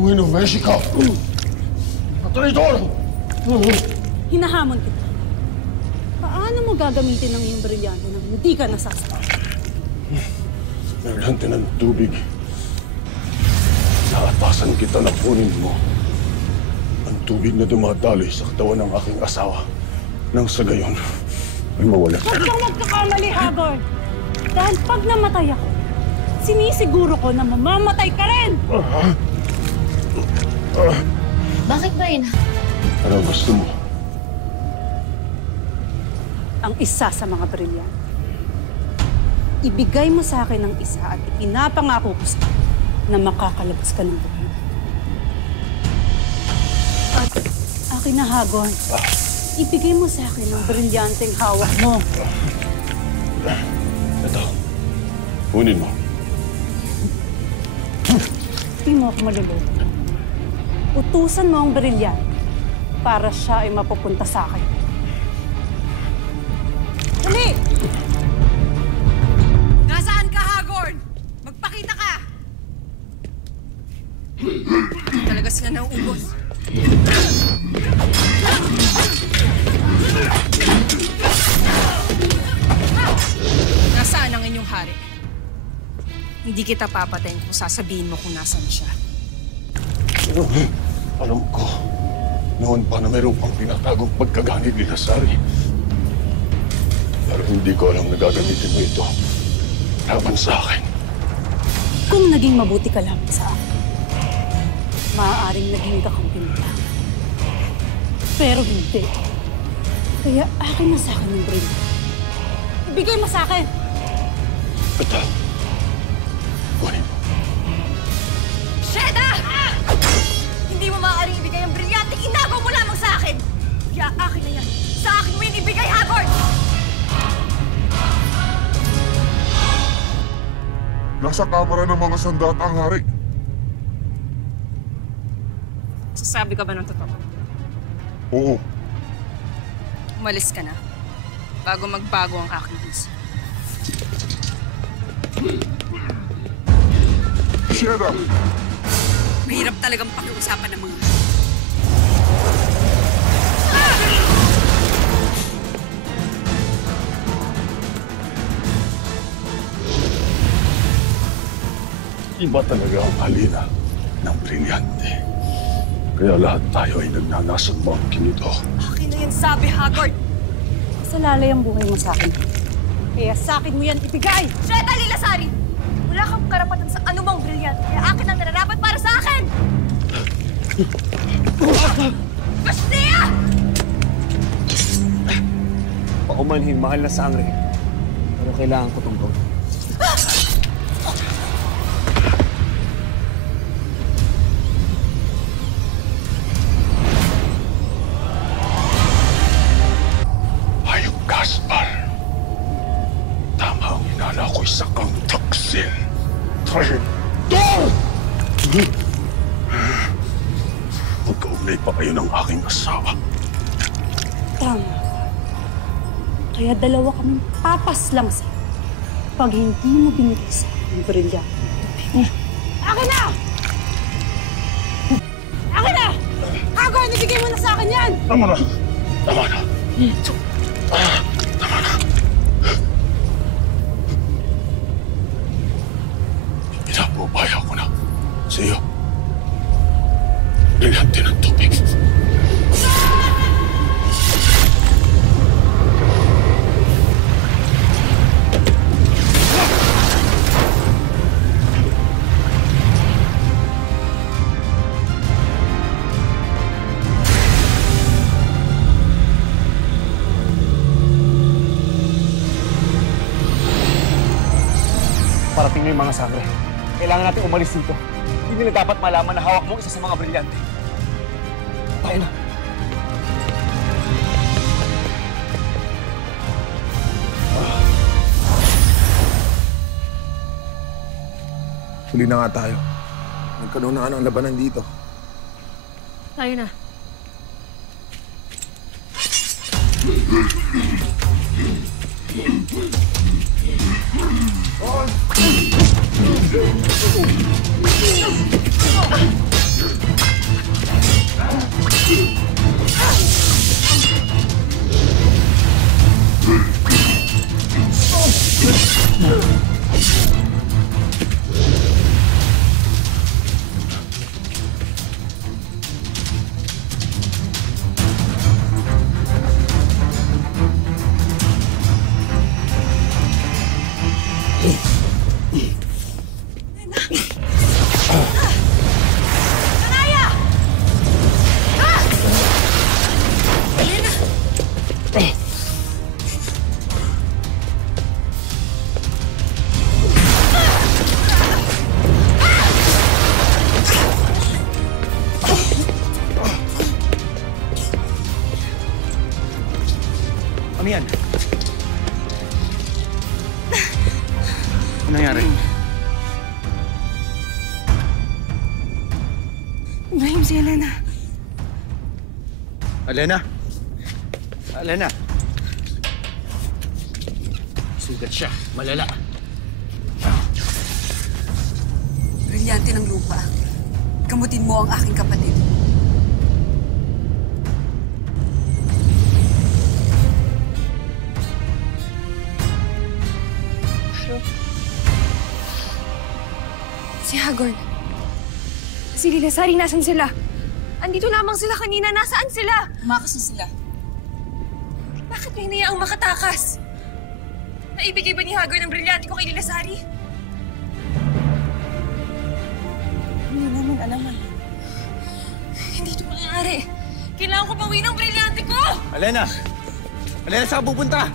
Bueno, Mexico! Traitor! Hinahamon kita. Paano mo gagamitin ang iyong brilyante nang hindi ka nasasaktan? Brilyante ng tubig. Naatasan kita na kunin mo ang tubig na dumadaloy sa katawan ng aking asawa. Nang sa gayon, ay mawala. Huwag kang magkakamali, Hagord! Dahil pag namatay ako, sinisiguro ko na mamamatay ka rin! Bakit ba, Ina? Ano gusto mo? Ang isa sa mga brilyante. Ibigay mo sa akin ang isa at ipinapangako ko sa'yo na makakalabas ka ng buhay. At akin na, Hagord. Ibigay mo sa akin ang brilyanteng hawak mo. Ito. Kunin mo. Hindi mo ako maluloko. Utusan mo ang brilyante para siya ay mapupunta sa akin. Dali! Nasaan ka, Hagord? Magpakita ka! Talaga sila nauubos. Nasaan ang inyong hari? Hindi kita papatayin kung sasabihin mo kung nasan siya. Alam ko, noon pa na mayroon pang pinatagong pagkaganid ni Lazari. Pero hindi ko alam na gagamitin mo ito laban sa akin. Kung naging mabuti ka lang sa akin, maaaring naging kakampi mo lang. Pero hindi. Kaya akin na sa akin ng brilyante. Ibigay mo sa akin! Ito. Kunin mo. Sheda! Hindi mo maaaring ibigay ang brilyante. Inagaw mo lamang sa akin! Kaya akin na yan. Sa akin mo yun ibigay, Hagord! Nasa kamara ng mga sandata ang hari. Sasabi ka ba ng totoo? Oo. Umalis ka na. Bago magbago ang aking isip. Sheda! Mahirap talagang pakiusapan ng mga... Iba talaga ang halina ng brilyante. Kaya lahat tayo ay nagnanasang mga kinito. Akin na yan sabi, Hagord! Salalay ang buhay mo sa akin. Kaya sa akin mo yan ibigay! Sheda Lilasari! Wala kang karapatan sa anumang brilyante. Kaya akin ang nararapat para sa akin! Bastia! Paumanhin, mahal na sangre. Pero kailangan ko itong gawin. Hayop Gaspar. Tama ang hinala ko isa kang taksil. Traitor! Magkaugnay pa kayo ng aking asawa. Tama. Kaya dalawa kaming papas lang sa'yo pag hindi mo binigay sa akin ang brilyante. Akin na! Akin na! Hagord, ibigay mo na sa akin yan! Tama na! Tama na! Tama na! Pinapubaya ko na sa iyo. Brilyante ng tubig. Parating na yung mga sangre. Kailangan natin umalis dito. Hindi nila dapat malaman na hawak mo isa sa mga brilyante. Tayo na. Huli na nga tayo. Nagkaroon na ng labanan dito. Tayo na. Anaya! Ah! Elena! Ano yan? Ano nangyari? Ibrahim, si Elena. Elena? Elena? Sugat siya. Malala. Brilyante ng lupa. Gamutin mo ang aking kapatid. Si Hagor. Si Lilasari, nasan sila? Andito lamang sila kanina. Nasaan sila? Umakas na sila. Bakit may hinayaang makatakas? Naibigay ba ni Hagor ng brilyante ko kay Lilasari? Hindi namin alaman. Hindi ito maaari. Kailangan ko bawi ng brilyante ko! Elena! Elena, saan ka pupunta?